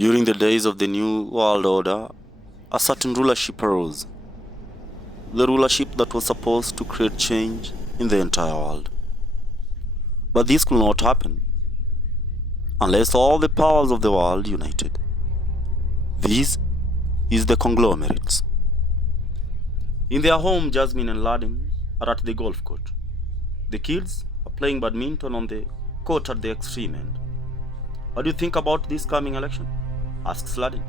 During the days of the New World Order, a certain rulership arose. The rulership that was supposed to create change in the entire world. But this could not happen unless all the powers of the world united. This is the conglomerates. In their home, Jasmine and Laden are at the golf court. The kids are playing badminton on the court at the extreme end. What do you think about this coming election? Asks Laden.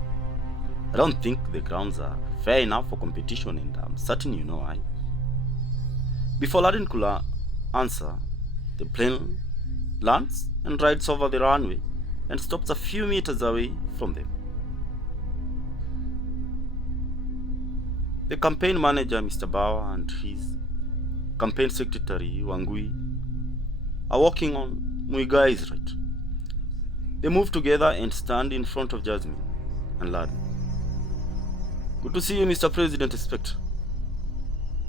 I don't think the grounds are fair enough for competition, and I'm certain you know why. Before Laden could answer, the plane lands and rides over the runway and stops a few meters away from them. The campaign manager, Mr. Bauer, and his campaign secretary, Wangui, are walking on Muigai's right. They move together and stand in front of Jasmine and Laden. Good to see you, Mr. President Inspector.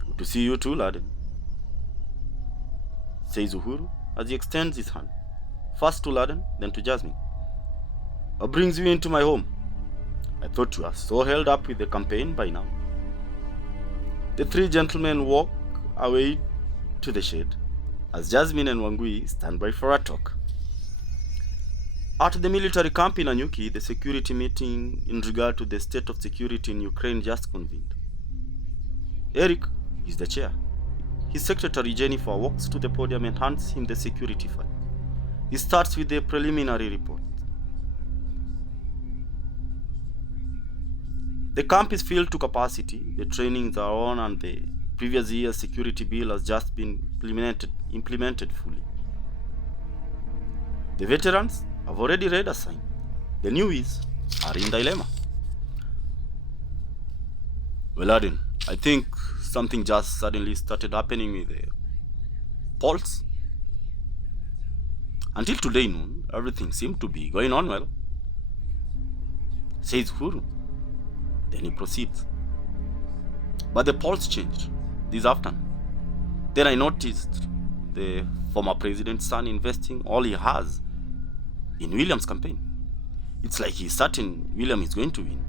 Good to see you too, Laden, says Uhuru as he extends his hand, first to Laden, then to Jasmine. What brings you into my home? I thought you are so held up with the campaign by now. The three gentlemen walk away to the shed as Jasmine and Wangui stand by for a talk. At the military camp in Anyuki, the security meeting in regard to the state of security in Ukraine just convened. Eric is the chair. His secretary Jennifer walks to the podium and hands him the security file. He starts with the preliminary report. The camp is filled to capacity. The trainings are on and the previous year's security bill has just been implemented fully. The veterans have already read a sign. The newies are in dilemma. Well, Laden, I think something just suddenly started happening with the polls. Until today noon, everything seemed to be going on well, says Uhuru. Then he proceeds. But the polls changed this afternoon. Then I noticed the former president's son investing all he has in William's campaign. It's like he's certain William is going to win.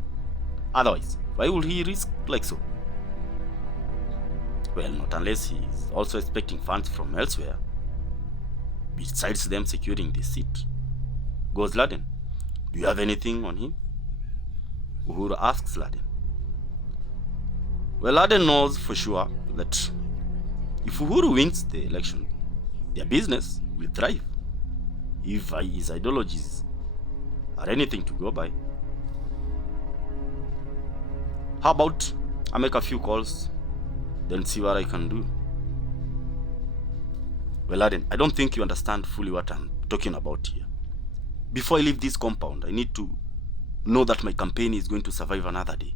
Otherwise, why would he risk like so? Well, not unless he is also expecting funds from elsewhere, besides them securing the seat. Goes Laden. Do you have anything on him? Uhuru asks Laden. Well, Laden knows for sure that if Uhuru wins the election, their business will thrive. If his ideologies are anything to go by. How about I make a few calls, then see what I can do? Well, Laden, I don't think you understand fully what I'm talking about here. Before I leave this compound, I need to know that my campaign is going to survive another day.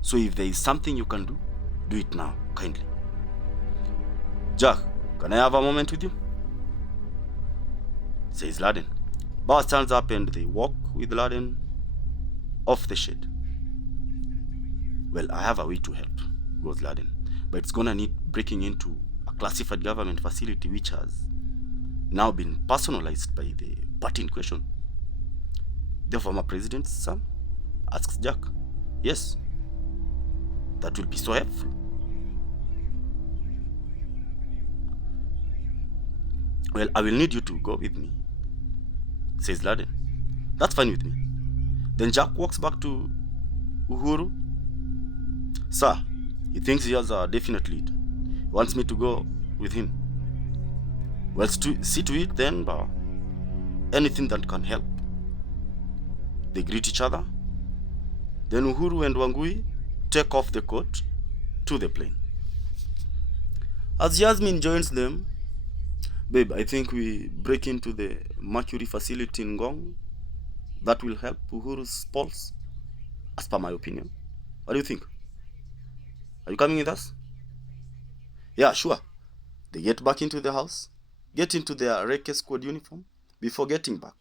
So if there is something you can do it now, kindly. Jack, can I have a moment with you? Says Laden. Bauer stands up and they walk with Laden off the shed. Well, I have a way to help, goes Laden, but it's gonna need breaking into a classified government facility which has now been personalized by the party in question. The former president's son? Asks Jack. Yes. That will be so helpful. Well, I will need you to go with me, says Laden. That's fine with me. Then Jack walks back to Uhuru. Sir, he thinks he has a definite lead. He wants me to go with him. Well, see to it then, Bauer. Anything that can help. They greet each other. Then Uhuru and Wangui take off the court to the plane. As Jasmine joins them, babe, I think we break into the Mercury facility in Ngong. That will help Uhuru's polls, as per my opinion. What do you think? Are you coming with us? Yeah, sure. They get back into the house, get into their Reke squad uniform before getting back,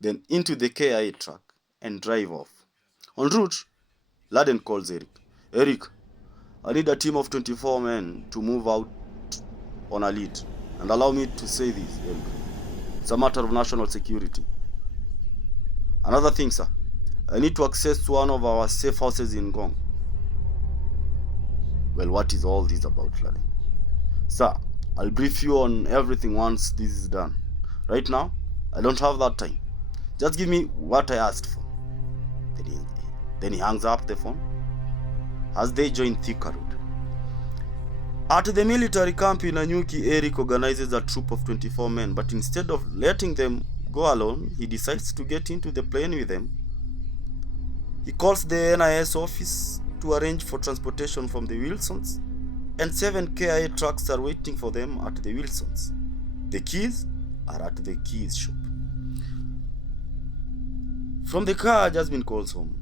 then into the KIA truck and drive off. En route, Laden calls Eric. Eric, I need a team of 24 men to move out on a lead. And allow me to say this, Eric. It's a matter of national security. Another thing, sir. I need to access one of our safe houses in Ngong. Well, what is all this about, Lali? Sir, I'll brief you on everything once this is done. Right now, I don't have that time. Just give me what I asked for. Then he hangs up the phone as they join Thika Road. At the military camp in Nanyuki, Eric organizes a troop of 24 men, but instead of letting them go alone, he decides to get into the plane with them. He calls the NIS office to arrange for transportation from the Wilsons, and 7 KIA trucks are waiting for them at the Wilsons. The keys are at the keys shop. From the car, Jasmine calls home.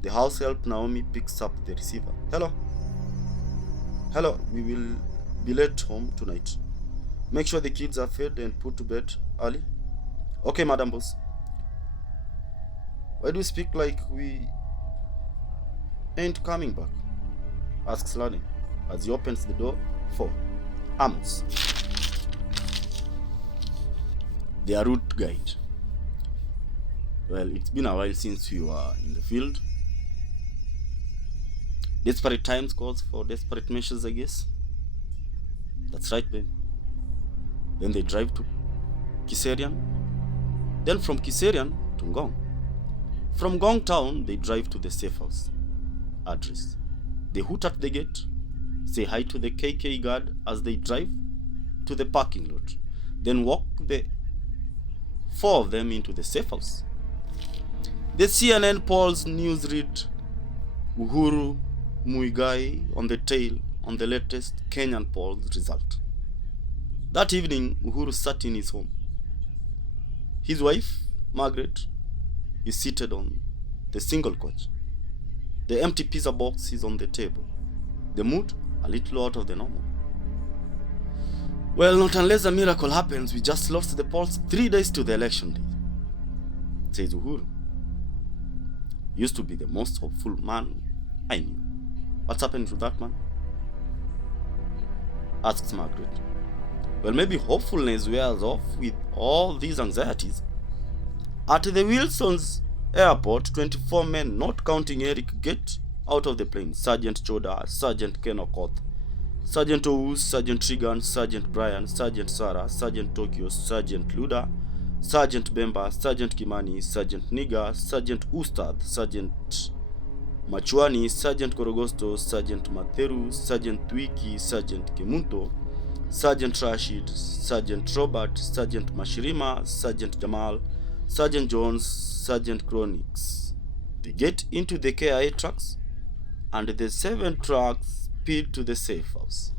The house help Naomi picks up the receiver. Hello, we will be late home tonight. Make sure the kids are fed and put to bed early. Okay, Madam Boss. Why do you speak like we ain't coming back? Asks Lani as he opens the door for Amos, their route guide. Well, it's been a while since we were in the field. Desperate times calls for desperate measures, I guess. That's right, babe. Then they drive to Kiserian. Then from Kiserian to Ngong. From Ngong town, they drive to the safe house address. They hoot at the gate, say hi to the KK guard as they drive to the parking lot. Then walk the 4 of them into the safe house. The CNN polls news read Uhuru Muigai on the tail on the latest Kenyan polls result. That evening, Uhuru sat in his home. His wife, Margaret, is seated on the single couch. The empty pizza box is on the table. The mood a little out of the normal. Well, not unless a miracle happens. We just lost the polls 3 days to the election day, says Uhuru. Used to be the most hopeful man I knew. What's happened to that man? Asks Margaret. Well, maybe hopefulness wears off with all these anxieties. At the Wilson's airport, 24 men, not counting Eric, get out of the plane. Sergeant Choda, Sergeant Ken Okoth, Sergeant Ous, Sergeant Trigan, Sergeant Brian, Sergeant Sarah, Sergeant Tokyo, Sergeant Luda, Sergeant Bemba, Sergeant Kimani, Sergeant Niga, Sergeant Ustad, Sergeant Machuani, Sergeant Korogosto, Sergeant Matheru, Sergeant Twiki, Sergeant Kemunto, Sergeant Rashid, Sergeant Robert, Sergeant Mashirima, Sergeant Jamal, Sergeant Jones, Sergeant Chronix. They get into the KIA trucks, and the 7 trucks speed to the safe house.